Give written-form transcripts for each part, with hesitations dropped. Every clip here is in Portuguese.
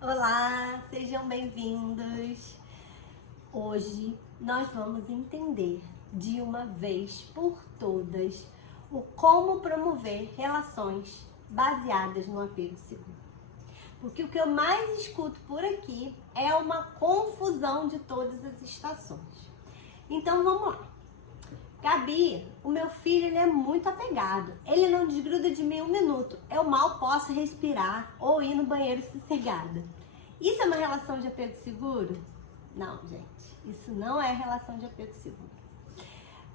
Olá, sejam bem-vindos. Hoje nós vamos entender de uma vez por todas o como promover relações baseadas no apego seguro. Porque o que eu mais escuto por aqui é uma confusão de todas as estações. Então vamos lá. Gabi, o meu filho ele é muito apegado. Ele não desgruda de mim um minuto. Eu mal posso respirar ou ir no banheiro sossegada. Isso é uma relação de apego seguro? Não, gente. Isso não é relação de apego seguro.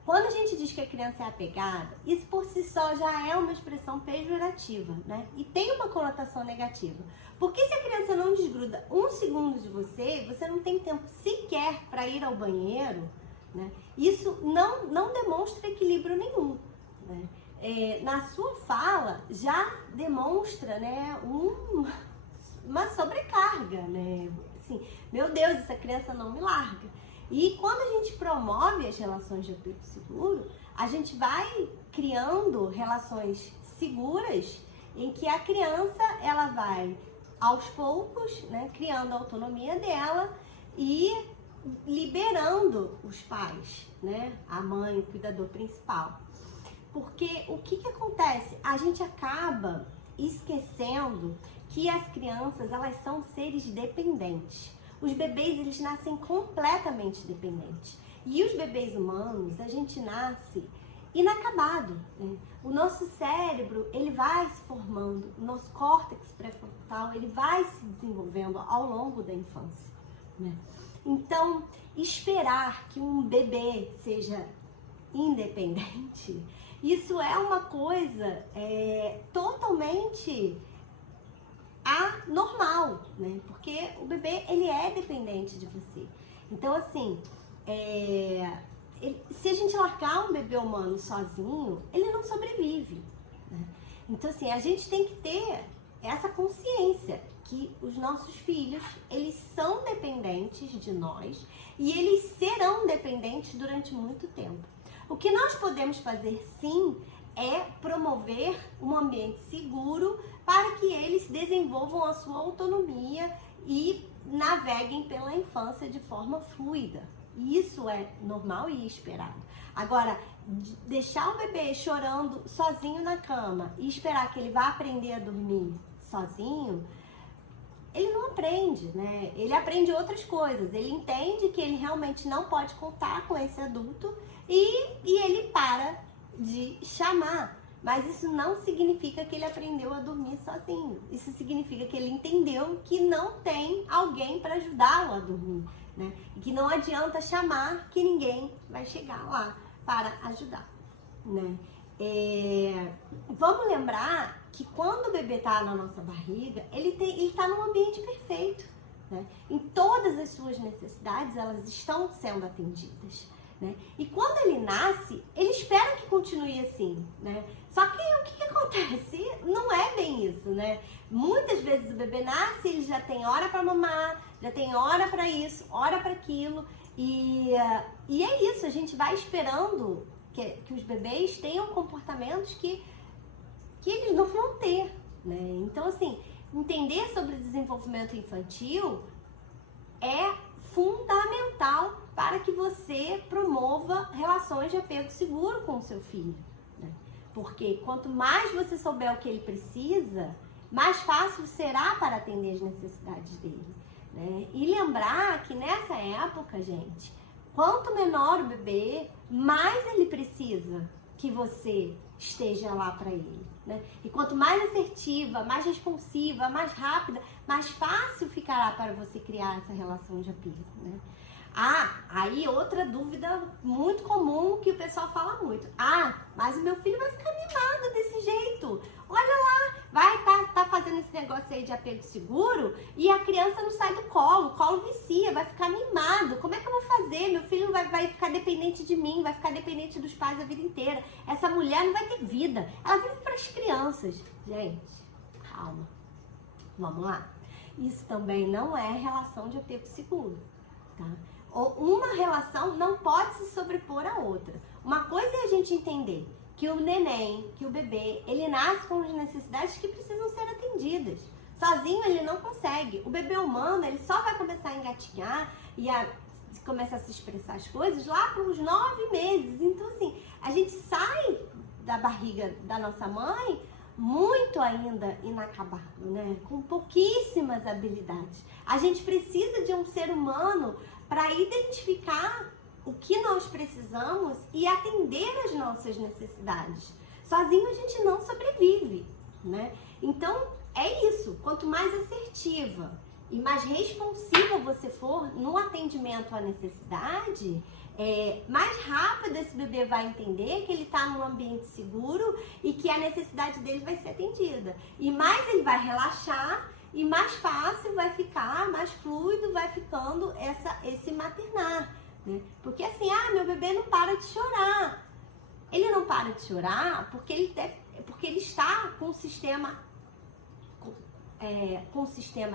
Quando a gente diz que a criança é apegada, isso por si só já é uma expressão pejorativa, né? E tem uma conotação negativa. Porque se a criança não desgruda um segundo de você, você não tem tempo sequer para ir ao banheiro, né? Isso não demonstra equilíbrio nenhum, né? Na sua fala já demonstra, né, uma sobrecarga, né? Assim, meu Deus, essa criança não me larga. E quando a gente promove as relações de apego seguro, a gente vai criando relações seguras em que a criança ela vai aos poucos, né, criando a autonomia dela e liberando os pais, né? A mãe, o cuidador principal. Porque o que acontece? A gente acaba esquecendo que as crianças, elas são seres dependentes. Os bebês, eles nascem completamente dependentes. E os bebês humanos, a gente nasce inacabado, né? O nosso cérebro, ele vai se formando, o nosso córtex pré-frontal, ele vai se desenvolvendo ao longo da infância, né? Então, esperar que um bebê seja independente, isso é uma coisa totalmente anormal, né? Porque o bebê, ele é dependente de você. Então, assim, se a gente largar um bebê humano sozinho, ele não sobrevive, né? Então, assim, a gente tem que ter essa consciência que os nossos filhos, eles são dependentes de nós e eles serão dependentes durante muito tempo. O que nós podemos fazer, sim, é promover um ambiente seguro para que eles desenvolvam a sua autonomia e naveguem pela infância de forma fluida. Isso é normal e esperado. Agora, deixar o bebê chorando sozinho na cama e esperar que ele vá aprender a dormir sozinho, ele não aprende, né? Ele aprende outras coisas. Ele entende que ele realmente não pode contar com esse adulto e ele para de chamar. Mas isso não significa que ele aprendeu a dormir sozinho. Isso significa que ele entendeu que não tem alguém para ajudá-lo a dormir, né? E que não adianta chamar, que ninguém vai chegar lá para ajudar, né? Vamos lembrar que quando o bebê está na nossa barriga, ele está num ambiente perfeito, né? Em todas as suas necessidades, elas estão sendo atendidas, né? E quando ele nasce, ele espera que continue assim, né? Só que o que acontece? Não é bem isso, né? Muitas vezes o bebê nasce, ele já tem hora para mamar, já tem hora para isso, hora para aquilo, e é isso, a gente vai esperando que os bebês tenham comportamentos que eles não vão ter, né? Então, assim, entender sobre o desenvolvimento infantil é fundamental para que você promova relações de apego seguro com o seu filho, né? Porque quanto mais você souber o que ele precisa, mais fácil será para atender as necessidades dele, né? E lembrar que nessa época, gente, quanto menor o bebê, mais ele precisa que você esteja lá para ele, né? E quanto mais assertiva, mais responsiva, mais rápida, mais fácil ficará para você criar essa relação de apego, né? Aí outra dúvida muito comum que o pessoal fala muito. Mas o meu filho vai ficar mimado desse jeito. Olha lá, vai tá fazendo esse negócio aí de apego seguro e a criança não sai do colo, o colo vicia, vai ficar mimado. Como é que eu vou fazer? Meu filho vai ficar dependente de mim, vai ficar dependente dos pais a vida inteira. Essa mulher não vai ter vida, ela vive para as crianças. Gente, calma, vamos lá. Isso também não é relação de apego seguro, tá? Uma relação não pode se sobrepor à outra. Uma coisa é a gente entender que o neném, que o bebê, ele nasce com as necessidades que precisam ser atendidas. Sozinho ele não consegue. consegue. O bebê humano, ele só vai começar a engatinhar e começa a se expressar as coisas lá para os 9 meses. Então, assim, a gente sai da barriga da nossa mãe muito ainda inacabado, né? Com pouquíssimas habilidades. A gente precisa de um ser humano para identificar o que nós precisamos e atender às nossas necessidades. Sozinho a gente não sobrevive, né? Então, é isso. Quanto mais assertiva e mais responsiva você for no atendimento à necessidade, mais rápido esse bebê vai entender que ele está num ambiente seguro e que a necessidade dele vai ser atendida. E mais ele vai relaxar e mais fácil vai ficar, mais fluido vai ficando esse maternar, né? Porque assim, meu bebê não para de chorar. Ele não para de chorar porque ele está com o sistema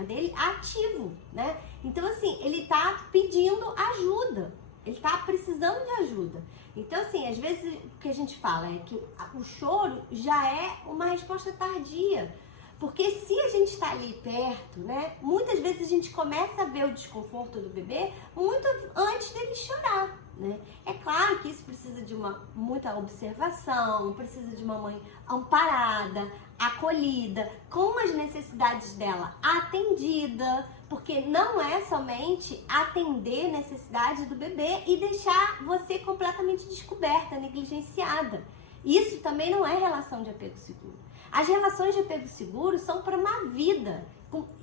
dele ativo, né? Então, assim, ele tá pedindo ajuda, ele tá precisando de ajuda. Então, assim, às vezes o que a gente fala é que o choro já é uma resposta tardia, porque se a gente está ali perto, né? Muitas vezes a gente começa a ver o desconforto do bebê muito antes dele chorar, né? É claro que isso precisa de muita observação, precisa de uma mãe amparada, acolhida, com as necessidades dela atendida, porque não é somente atender necessidades do bebê e deixar você completamente descoberta, negligenciada. Isso também não é relação de apego seguro. As relações de apego seguro são para uma vida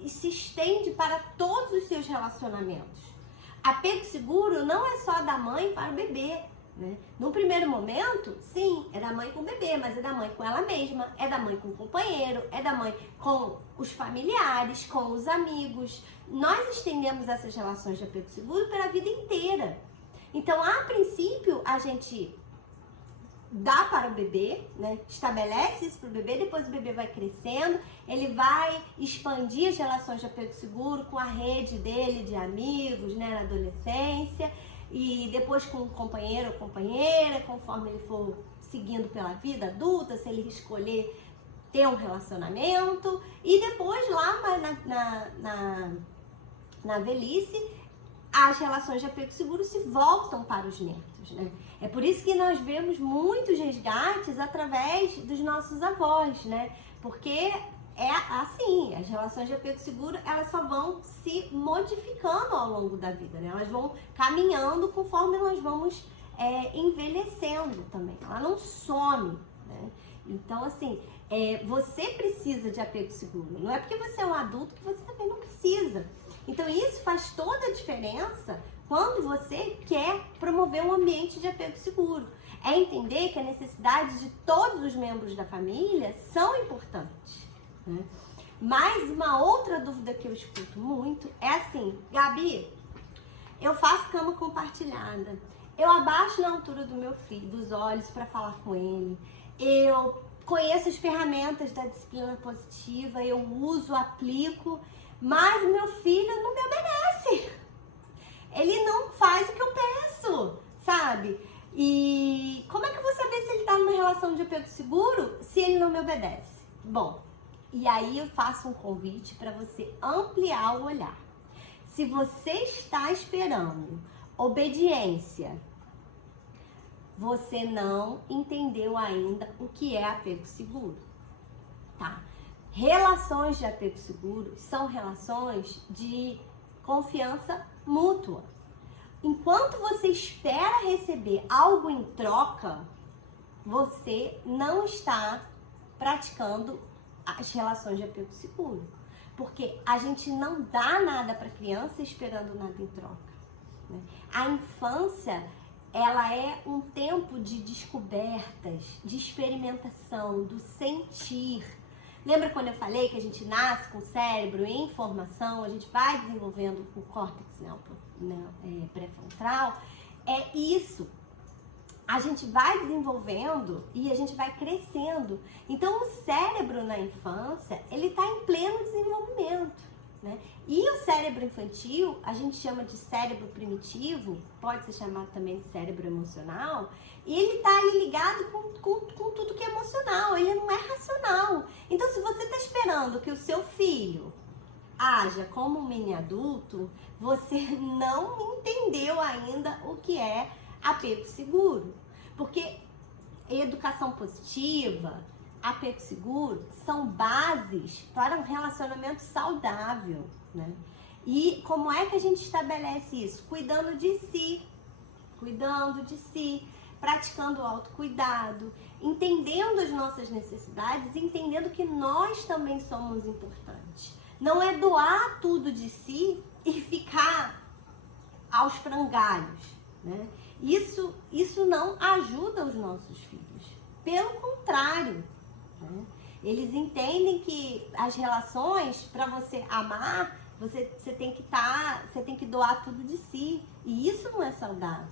e se estende para todos os seus relacionamentos. Apego seguro não é só da mãe para o bebê, né? Num primeiro momento, sim, é da mãe com o bebê, mas é da mãe com ela mesma, é da mãe com o companheiro, é da mãe com os familiares, com os amigos. Nós estendemos essas relações de apego seguro pela vida inteira. Então, a princípio, a gente dá para o bebê, né? Estabelece isso para o bebê, depois o bebê vai crescendo, ele vai expandir as relações de apego seguro com a rede dele de amigos, né, na adolescência, e depois com o companheiro ou companheira, conforme ele for seguindo pela vida adulta, se ele escolher ter um relacionamento, e depois lá na velhice, as relações de apego seguro se voltam para os netos, né? É por isso que nós vemos muitos resgates através dos nossos avós, né? Porque é assim, as relações de apego seguro, elas só vão se modificando ao longo da vida, né? Elas vão caminhando conforme nós vamos envelhecendo também. Ela não some, né? Então, assim, você precisa de apego seguro. Não é porque você é um adulto que você também não precisa. Então, isso faz toda a diferença quando você quer promover um ambiente de apego seguro. É entender que a necessidade de todos os membros da família são importantes, né? Mas uma outra dúvida que eu escuto muito é assim: Gabi, eu faço cama compartilhada, eu abaixo na altura do meu filho, dos olhos, para falar com ele, eu conheço as ferramentas da disciplina positiva, eu uso, aplico, mas o meu filho não me obedece. Ele não faz o que eu peço, sabe? E como é que eu vou saber se ele está numa relação de apego seguro se ele não me obedece? Bom, e aí eu faço um convite para você ampliar o olhar. Se você está esperando obediência, você não entendeu ainda o que é apego seguro, tá? Relações de apego seguro são relações de confiança mútua. Enquanto você espera receber algo em troca, você não está praticando as relações de apego seguro. Porque a gente não dá nada para a criança esperando nada em troca, né? A infância, ela é um tempo de descobertas, de experimentação, do sentir. Lembra quando eu falei que a gente nasce com o cérebro em formação, a gente vai desenvolvendo o córtex pré-frontal? É isso. A gente vai desenvolvendo e a gente vai crescendo. Então, o cérebro na infância, ele está em pleno desenvolvimento, né? E o cérebro infantil, a gente chama de cérebro primitivo, pode ser chamado também de cérebro emocional, e ele está ali ligado com tudo que é emocional, ele não é racional. Então, se você está esperando que o seu filho haja como um mini adulto, você não entendeu ainda o que é apego seguro. Porque educação positiva, apego seguro, são bases para um relacionamento saudável, né? E como é que a gente estabelece isso? Cuidando de si, praticando o autocuidado, entendendo as nossas necessidades, entendendo que nós também somos importantes. Não é doar tudo de si e ficar aos frangalhos, né? Isso não ajuda os nossos filhos. Pelo contrário, né? Eles entendem que as relações, para você amar, você tem que doar tudo de si. E isso não é saudável,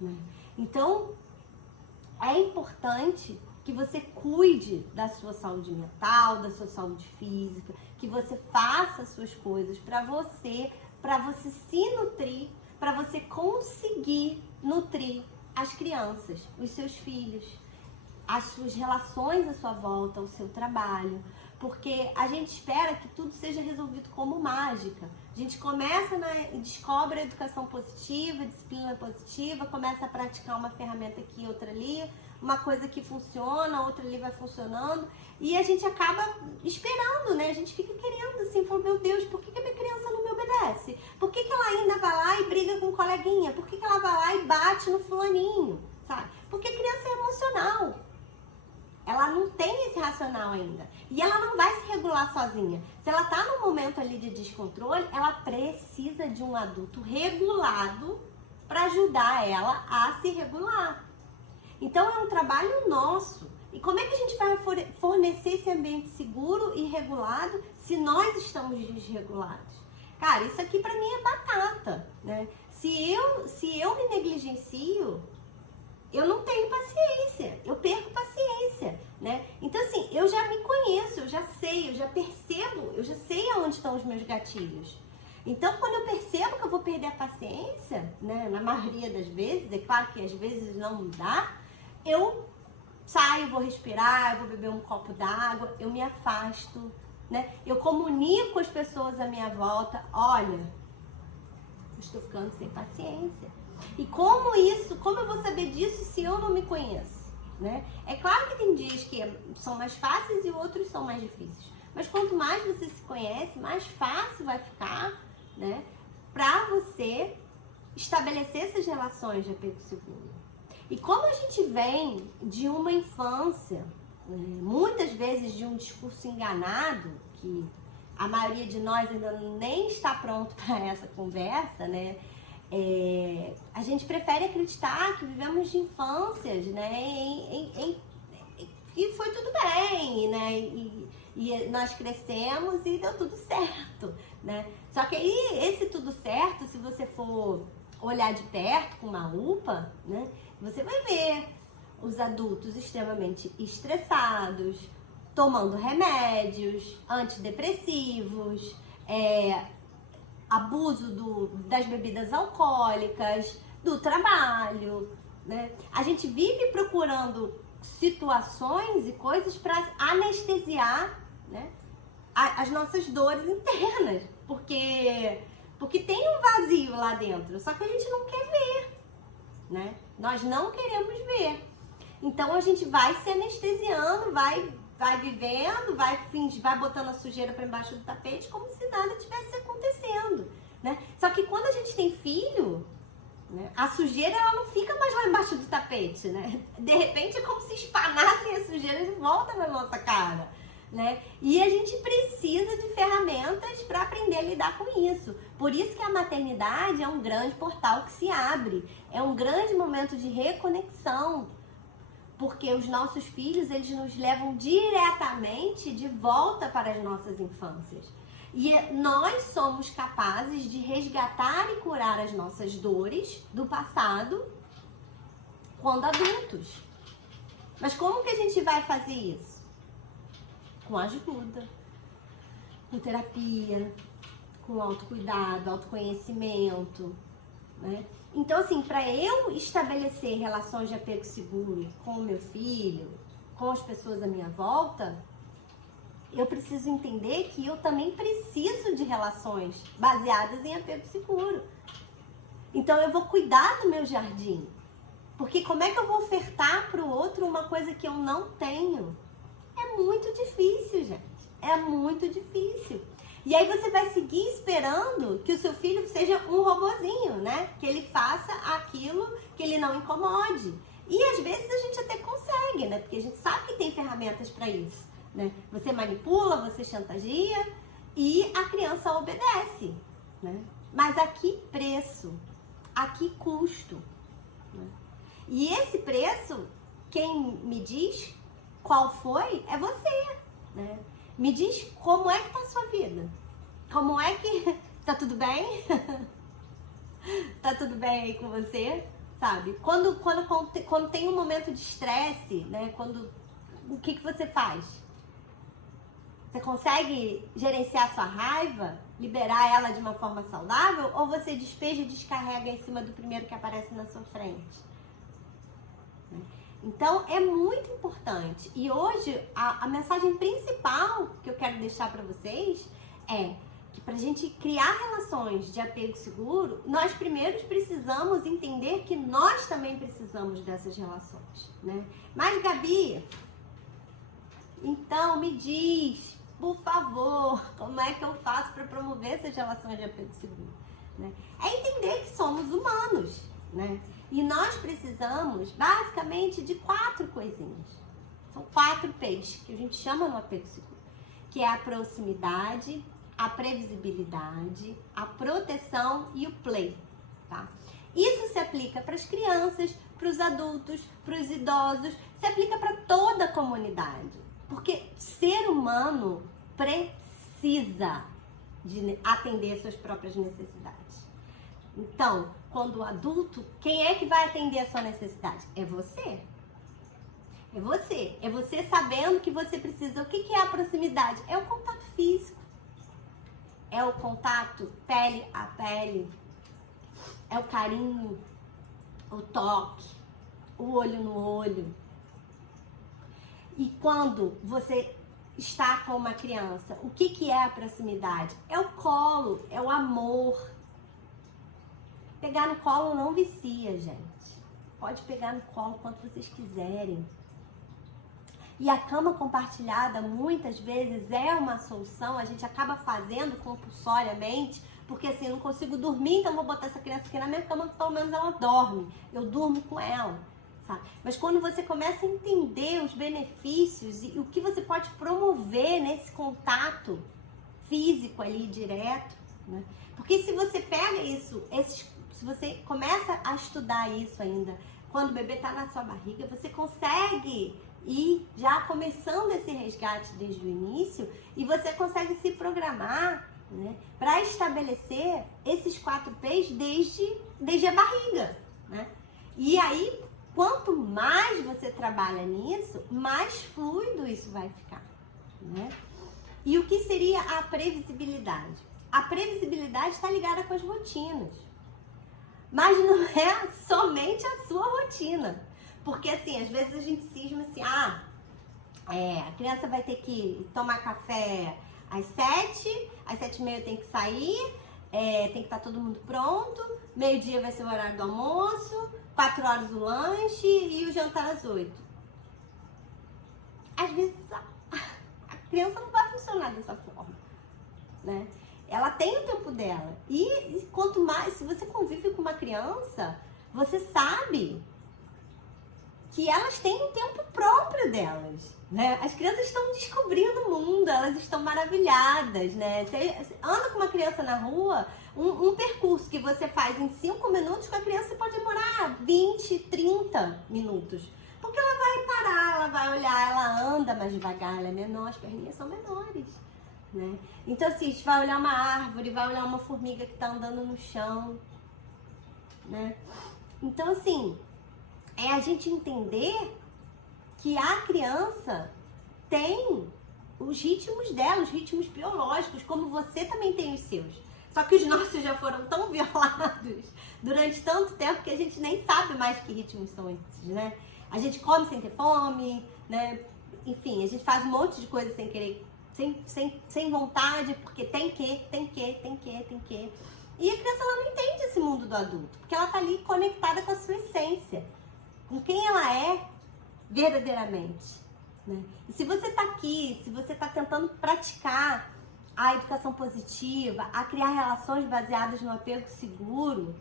né? Então, é importante que você cuide da sua saúde mental, da sua saúde física, que você faça as suas coisas para você se nutrir, para você conseguir nutrir as crianças, os seus filhos, as suas relações à sua volta, o seu trabalho. Porque a gente espera que tudo seja resolvido como mágica. A gente descobre a educação positiva, a disciplina positiva, começa a praticar uma ferramenta aqui, outra ali, uma coisa que funciona, outra ali vai funcionando, e a gente acaba esperando, né? A gente fica querendo assim, falando, meu Deus, por que a minha criança não me obedece? Por que ela ainda vai lá e briga com o coleguinha? Por que ela vai lá e bate no fulaninho? Sabe? Porque a criança é emocional. Ela não tem esse racional ainda. E ela não vai se regular sozinha. Se ela tá num momento ali de descontrole, ela precisa de um adulto regulado para ajudar ela a se regular. Então é um trabalho nosso. E como é que a gente vai fornecer esse ambiente seguro e regulado se nós estamos desregulados? Cara, isso aqui pra mim é batata, né? Se eu me negligencio, eu não tenho paciência, eu perco paciência, né? Então assim, eu já me conheço, eu já sei, eu já percebo, eu já sei aonde estão os meus gatilhos. Então, quando eu percebo que eu vou perder a paciência, né, na maioria das vezes, é claro que às vezes não dá, eu saio, vou respirar, eu vou beber um copo d'água, eu me afasto, né? Eu comunico às pessoas à minha volta, olha, eu estou ficando sem paciência. E como eu vou saber disso se eu não me conheço, né? É claro que tem dias que são mais fáceis e outros são mais difíceis. Mas quanto mais você se conhece, mais fácil vai ficar, né? Pra você estabelecer essas relações de apego seguro. E como a gente vem de uma infância, muitas vezes de um discurso enganado, que a maioria de nós ainda nem está pronto para essa conversa, né? A gente prefere acreditar que vivemos de infâncias, né? Que foi tudo bem, né? E nós crescemos e deu tudo certo, né? Só que aí, esse tudo certo, se você for olhar de perto com uma lupa, né? Você vai ver os adultos extremamente estressados, tomando remédios, antidepressivos, abuso das bebidas alcoólicas, do trabalho, né? A gente vive procurando situações e coisas para anestesiar, né, as nossas dores internas, porque tem um vazio lá dentro, só que a gente não quer ver, né? Nós não queremos ver. Então a gente vai se anestesiando, vai vivendo, vai botando a sujeira para embaixo do tapete como se nada tivesse acontecendo, né? Só que quando a gente tem filho, né, a sujeira ela não fica mais lá embaixo do tapete, né? De repente é como se espanassem a sujeira de volta na nossa cara, né? E a gente precisa de ferramentas para aprender a lidar com isso. Por isso que a maternidade é um grande portal que se abre, é um grande momento de reconexão, porque os nossos filhos, eles nos levam diretamente de volta para as nossas infâncias. E nós somos capazes de resgatar e curar as nossas dores do passado quando adultos. Mas como que a gente vai fazer isso? Com ajuda, com terapia, com autocuidado, autoconhecimento, né? Então, assim, para eu estabelecer relações de apego seguro com o meu filho, com as pessoas à minha volta, eu preciso entender que eu também preciso de relações baseadas em apego seguro. Então eu vou cuidar do meu jardim. Porque como é que eu vou ofertar para o outro uma coisa que eu não tenho? É muito difícil, gente. É muito difícil. E aí você vai seguir esperando que o seu filho seja um robozinho, né? Que ele faça aquilo, que ele não incomode. E às vezes a gente até consegue, né? Porque a gente sabe que tem ferramentas para isso, né? Você manipula, você chantageia e a criança obedece, né? Mas a que preço? A que custo? Né? E esse preço, quem me diz qual foi, é você, né? Me diz como é que tá a sua vida. Como é que... Tá tudo bem? Tá tudo bem aí com você? Sabe? Quando tem um momento de estresse, né? O que você faz? Você consegue gerenciar a sua raiva? Liberar ela de uma forma saudável? Ou você despeja e descarrega em cima do primeiro que aparece na sua frente? Então, é muito importante. E hoje, a mensagem principal que eu quero deixar para vocês é que para a gente criar relações de apego seguro, nós primeiros precisamos entender que nós também precisamos dessas relações, né? Mas, Gabi, então me diz, por favor, como é que eu faço para promover essas relações de apego seguro? Né? É entender que somos humanos, né? E nós precisamos, basicamente, de 4 coisinhas. São 4 P's que a gente chama no apego seguro. Que é a proximidade, a previsibilidade, a proteção e o play. Tá? Isso se aplica para as crianças, para os adultos, para os idosos, se aplica para toda a comunidade. Porque ser humano precisa de atender suas próprias necessidades. Então, quando o adulto, quem é que vai atender a sua necessidade? É você. É você. É você sabendo que você precisa. O que é a proximidade? É o contato físico. É o contato pele a pele. É o carinho, o toque, o olho no olho. E quando você está com uma criança, o que é a proximidade? É o colo, é o amor. Pegar no colo não vicia, gente. Pode pegar no colo quanto vocês quiserem. E a cama compartilhada, muitas vezes, é uma solução. A gente acaba fazendo compulsoriamente, porque assim, eu não consigo dormir, então vou botar essa criança aqui na minha cama, pelo menos ela dorme. Eu durmo com ela, sabe? Mas quando você começa a entender os benefícios e o que você pode promover nesse contato físico ali, direto, né? Porque se você pega isso, se você começa a estudar isso ainda, quando o bebê está na sua barriga, você consegue ir já começando esse resgate desde o início e você consegue se programar, né, para estabelecer esses 4 P's desde a barriga, né? E aí, quanto mais você trabalha nisso, mais fluido isso vai ficar, né? E o que seria a previsibilidade? A previsibilidade está ligada com as rotinas. Mas não é somente a sua rotina. Porque assim, às vezes a gente cisma assim, a criança vai ter que tomar café às 7, às 7h30 tem que sair, tem que estar todo mundo pronto, meio-dia vai ser o horário do almoço, 4 horas o lanche e o jantar às 8. Às vezes a criança não vai funcionar dessa forma, né? Ela tem o tempo dela. E quanto mais, se você convive com uma criança, você sabe que elas têm um tempo próprio delas, né? As crianças estão descobrindo o mundo, elas estão maravilhadas, né? Você anda com uma criança na rua, um percurso que você faz em 5 minutos, com a criança pode demorar 20, 30 minutos. Porque ela vai parar, ela vai olhar, ela anda mais devagar, ela é menor, as perninhas são menores. Né? Então assim, a gente vai olhar uma árvore, vai olhar uma formiga que está andando no chão, né? Então assim, é a gente entender que a criança tem os ritmos dela, os ritmos biológicos, como você também tem os seus. Só que os nossos já foram tão violados durante tanto tempo que a gente nem sabe mais que ritmos são esses, né? A gente come sem ter fome, né? Enfim, a gente faz um monte de coisa sem querer sem vontade, porque tem que. E a criança, ela não entende esse mundo do adulto, porque ela tá ali conectada com a sua essência, com quem ela é verdadeiramente, né? E se você tá aqui, se você tá tentando praticar a educação positiva, a criar relações baseadas no apego seguro,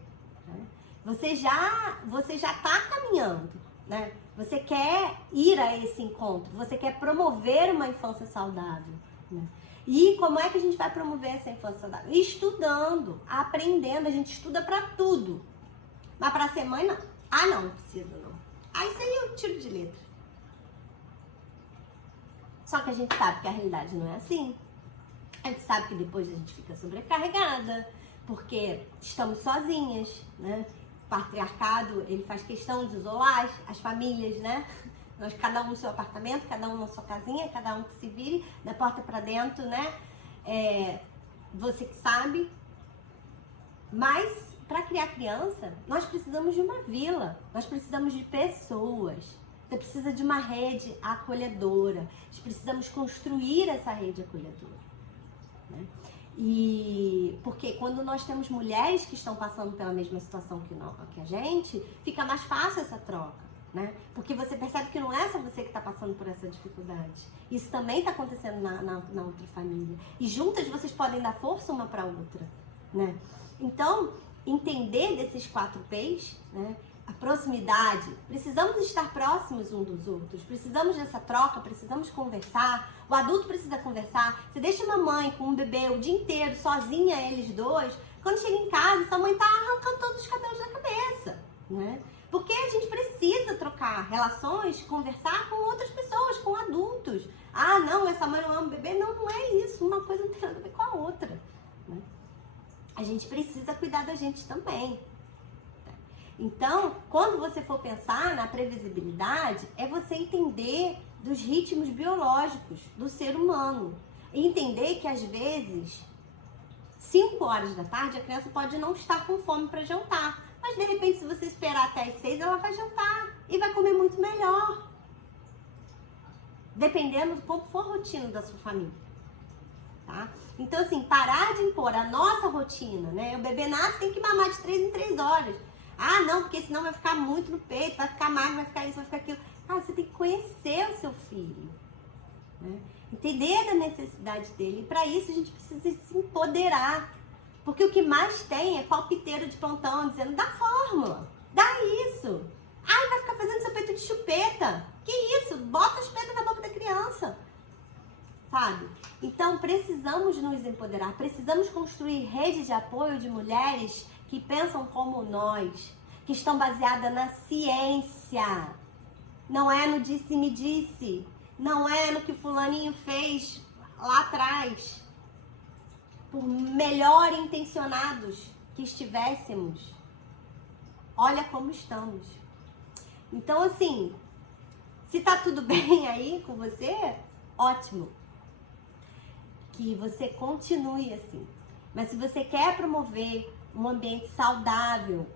né? Você já tá caminhando, né? Você quer ir a esse encontro, você quer promover uma infância saudável, né? E como é que a gente vai promover essa infância saudável? Estudando, aprendendo, a gente estuda pra tudo. Mas pra ser mãe, não. Ah, não precisa, não. Ah, isso aí eu tiro de letra. Só que a gente sabe que a realidade não é assim. A gente sabe que depois a gente fica sobrecarregada, porque estamos sozinhas, né? O patriarcado, ele faz questão de isolar as famílias, né? Nós, cada um no seu apartamento, cada um na sua casinha, cada um que se vire, da porta pra dentro, né? Você que sabe. Mas, para criar criança, nós precisamos de uma vila, nós precisamos de pessoas. Você precisa de uma rede acolhedora. Nós precisamos construir essa rede acolhedora, né? E porque quando nós temos mulheres que estão passando pela mesma situação que a gente, fica mais fácil essa troca, né? Porque você percebe que não é só você que está passando por essa dificuldade. Isso também está acontecendo na outra família. E juntas vocês podem dar força uma para a outra, né? Então, entender desses 4 P's, né? A proximidade, precisamos estar próximos uns dos outros, precisamos dessa troca, precisamos conversar, o adulto precisa conversar. Você deixa uma mãe com um bebê o dia inteiro, sozinha, eles dois, quando chega em casa, sua mãe tá arrancando todos os cabelos da cabeça, né? Porque a gente precisa trocar relações, conversar com outras pessoas, com adultos. Ah, não, essa mãe não ama o bebê. Não, não é isso, uma coisa não tem nada a ver com a outra, né? A gente precisa cuidar da gente também. Então, quando você for pensar na previsibilidade, é você entender dos ritmos biológicos do ser humano. E entender que, às vezes, 5 horas da tarde, a criança pode não estar com fome para jantar. Mas, de repente, se você esperar até as 6, ela vai jantar e vai comer muito melhor. Dependendo do como for a rotina da sua família, tá? Então, assim, parar de impor a nossa rotina, né? O bebê nasce, tem que mamar de 3 em 3 horas. Ah, não, porque senão vai ficar muito no peito, vai ficar magro, vai ficar isso, vai ficar aquilo. Ah, você tem que conhecer o seu filho, né? Entender da necessidade dele. E para isso a gente precisa se empoderar. Porque o que mais tem é palpiteiro de plantão dizendo, dá fórmula, dá isso. Ai, vai ficar fazendo seu peito de chupeta. Que isso? Bota a chupeta na boca da criança. Sabe? Então precisamos nos empoderar, precisamos construir rede de apoio de mulheres que pensam como nós, que estão baseadas na ciência. Não é no disse-me-disse, não é no que fulaninho fez lá atrás. Por melhor intencionados que estivéssemos, olha como estamos. Então, assim, se tá tudo bem aí com você, ótimo. Que você continue assim. Mas se você quer promover um ambiente saudável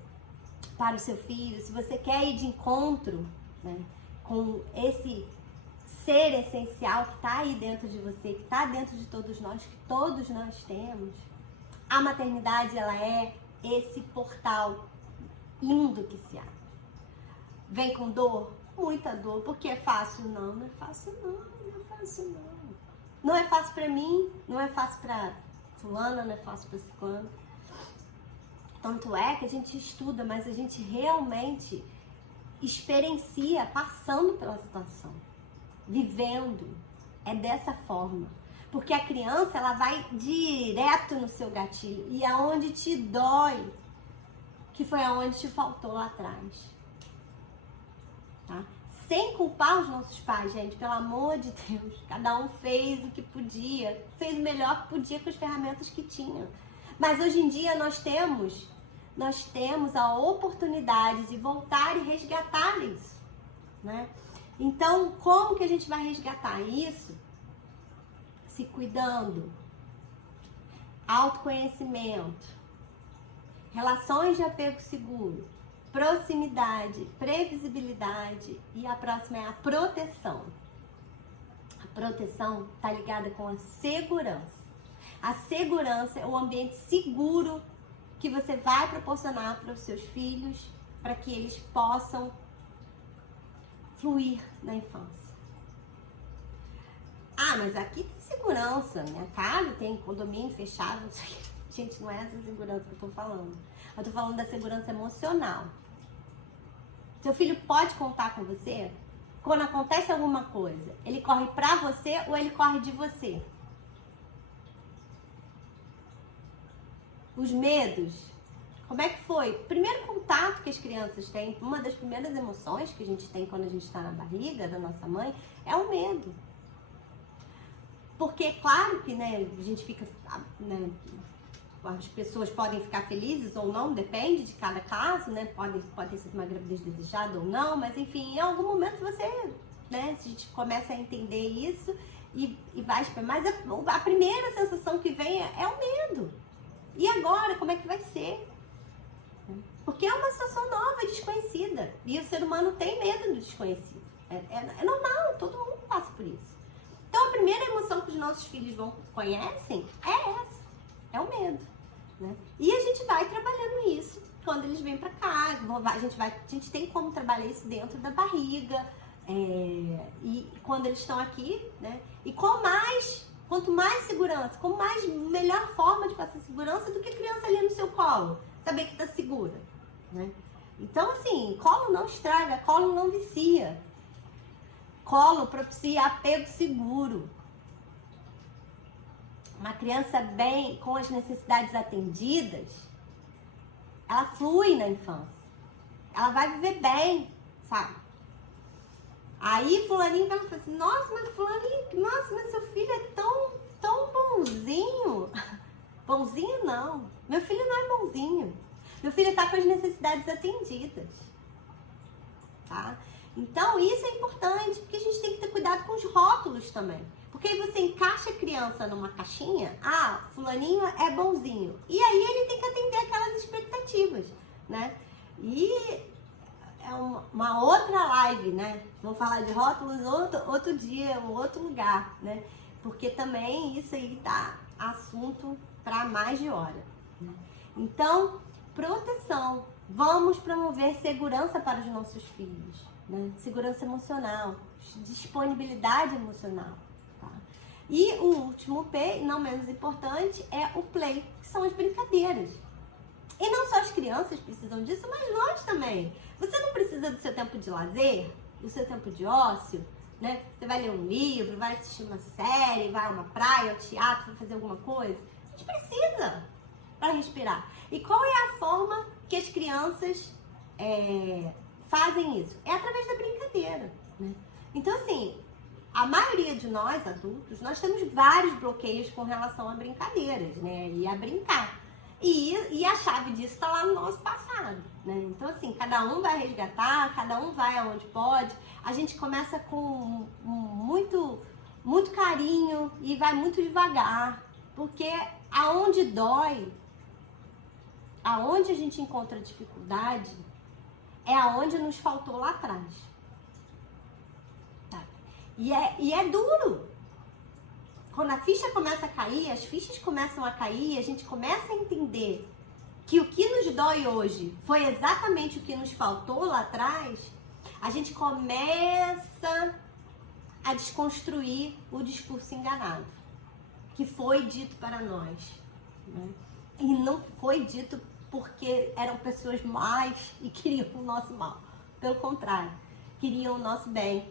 para o seu filho, se você quer ir de encontro, né, com esse ser essencial que está aí dentro de você, que está dentro de todos nós, que todos nós temos, a maternidade, ela é esse portal lindo que se abre. Vem com dor? Muita dor. Porque é fácil? Não, não é fácil não, não é fácil não. Não é fácil para mim, não é fácil para fulana, não é fácil para ciclano. Tanto é que a gente estuda, mas a gente realmente experiencia passando pela situação, vivendo. É dessa forma. Porque a criança, ela vai direto no seu gatilho. E aonde te dói, que foi aonde te faltou lá atrás. Tá? Sem culpar os nossos pais, gente, pelo amor de Deus. Cada um fez o que podia, fez o melhor que podia com as ferramentas que tinha. Mas hoje em dia nós temos a oportunidade de voltar e resgatar isso, né? Então, como que a gente vai resgatar isso? Se cuidando, autoconhecimento, relações de apego seguro, proximidade, previsibilidade e a próxima é a proteção. A Proteção está ligada com a segurança. A segurança é o ambiente seguro que você vai proporcionar para os seus filhos, para que eles possam fluir na infância. Ah, mas aqui tem segurança, minha casa tem condomínio fechado, não sei o quê. Gente, não é essa segurança que eu tô falando. Eu tô falando da segurança emocional. Seu filho pode contar com você? Quando acontece alguma coisa, ele corre pra você ou ele corre de você? Os medos, como é que foi? O primeiro contato que as crianças têm, uma das primeiras emoções que a gente tem quando a gente está na barriga da nossa mãe, é o medo. Porque, claro que, né, a gente fica, né, as pessoas podem ficar felizes ou não, depende de cada caso, né, pode ter sido uma gravidez desejada ou não, mas enfim, em algum momento você, né, a gente começa a entender isso e vai, mas a primeira sensação que vem é o medo. E agora, como é que vai ser? Porque é uma situação nova, desconhecida, e o ser humano tem medo do desconhecido, é normal, todo mundo passa por isso. Então, a primeira emoção que os nossos filhos conhecem é essa, é o medo, né? E a gente vai trabalhando isso quando eles vêm pra cá. A gente tem como trabalhar isso dentro da barriga, e quando eles estão aqui, né? E quanto mais segurança, melhor forma de passar segurança do que a criança ali no seu colo, saber que tá segura, né? Então, assim, colo não estraga, colo não vicia. Colo propicia apego seguro. Uma criança bem, com as necessidades atendidas, ela flui na infância. Ela vai viver bem, sabe? Aí fulaninho vai falar assim, nossa, mas seu filho é tão bonzinho. Bonzinho não. Meu filho não é bonzinho. Meu filho tá com as necessidades atendidas. Tá? Então, isso é importante, porque a gente tem que ter cuidado com os rótulos também. Porque aí você encaixa a criança numa caixinha, fulaninho é bonzinho. E aí ele tem que atender aquelas expectativas, né? E é uma outra live, né? Vamos falar de rótulos outro dia, outro lugar, né? Porque também isso aí dá assunto para mais de hora, né? Então, proteção. Vamos promover segurança para os nossos filhos, né? Segurança emocional, disponibilidade emocional, tá? E o último P, não menos importante, é o play, que são as brincadeiras. E não só as crianças precisam disso, mas nós também. Você não precisa do seu tempo de lazer, do seu tempo de ócio, né? Você vai ler um livro, vai assistir uma série, vai a uma praia, ao teatro, vai fazer alguma coisa. A gente precisa para respirar. E qual é a forma que as crianças fazem isso? É através da brincadeira, né? Então, assim, a maioria de nós, adultos, nós temos vários bloqueios com relação a brincadeiras, né? E a brincar. E a chave disso está lá no nosso passado, né? Então, assim, cada um vai resgatar, cada um vai aonde pode. A gente começa com muito carinho e vai muito devagar, porque aonde dói, aonde a gente encontra dificuldade, é aonde nos faltou lá atrás. Tá? E é duro. Quando a ficha começa a cair, as fichas começam a cair, a gente começa a entender que o que nos dói hoje foi exatamente o que nos faltou lá atrás, a gente começa a desconstruir o discurso enganado que foi dito para nós, né? E não foi dito porque eram pessoas más e queriam o nosso mal. Pelo contrário, queriam o nosso bem.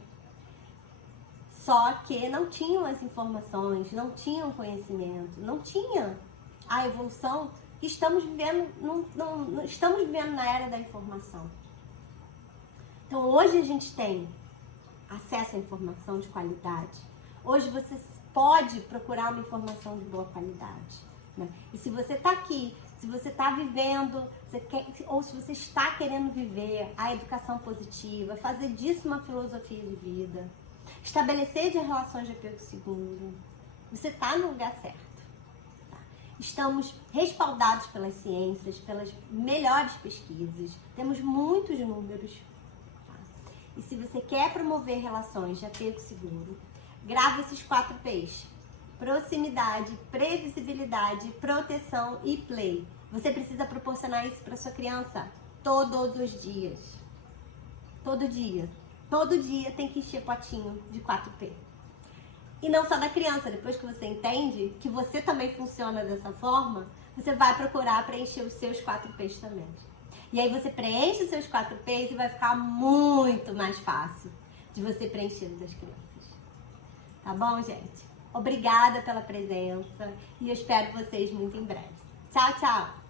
Só que não tinham as informações, não tinham conhecimento, não tinha a evolução que estamos vivendo, não estamos vivendo na era da informação. Então hoje a gente tem acesso à informação de qualidade. Hoje você pode procurar uma informação de boa qualidade, né? E se você está aqui, se você está vivendo, ou se você está querendo viver a educação positiva, fazer disso uma filosofia de vida, estabelecer de relações de apego seguro, você está no lugar certo. Tá? Estamos respaldados pelas ciências, pelas melhores pesquisas, temos muitos números. Tá? E se você quer promover relações de apego seguro, Grava esses 4 P's. Proximidade, previsibilidade, proteção e play. Você precisa proporcionar isso para sua criança todos os dias. Todo dia. Todo dia tem que encher potinho de 4P. E não só da criança, depois que você entende que você também funciona dessa forma, você vai procurar preencher os seus 4Ps também. E aí você preenche os seus 4Ps e vai ficar muito mais fácil de você preencher o das crianças. Tá bom, gente? Obrigada pela presença e eu espero vocês muito em breve. Tchau, tchau!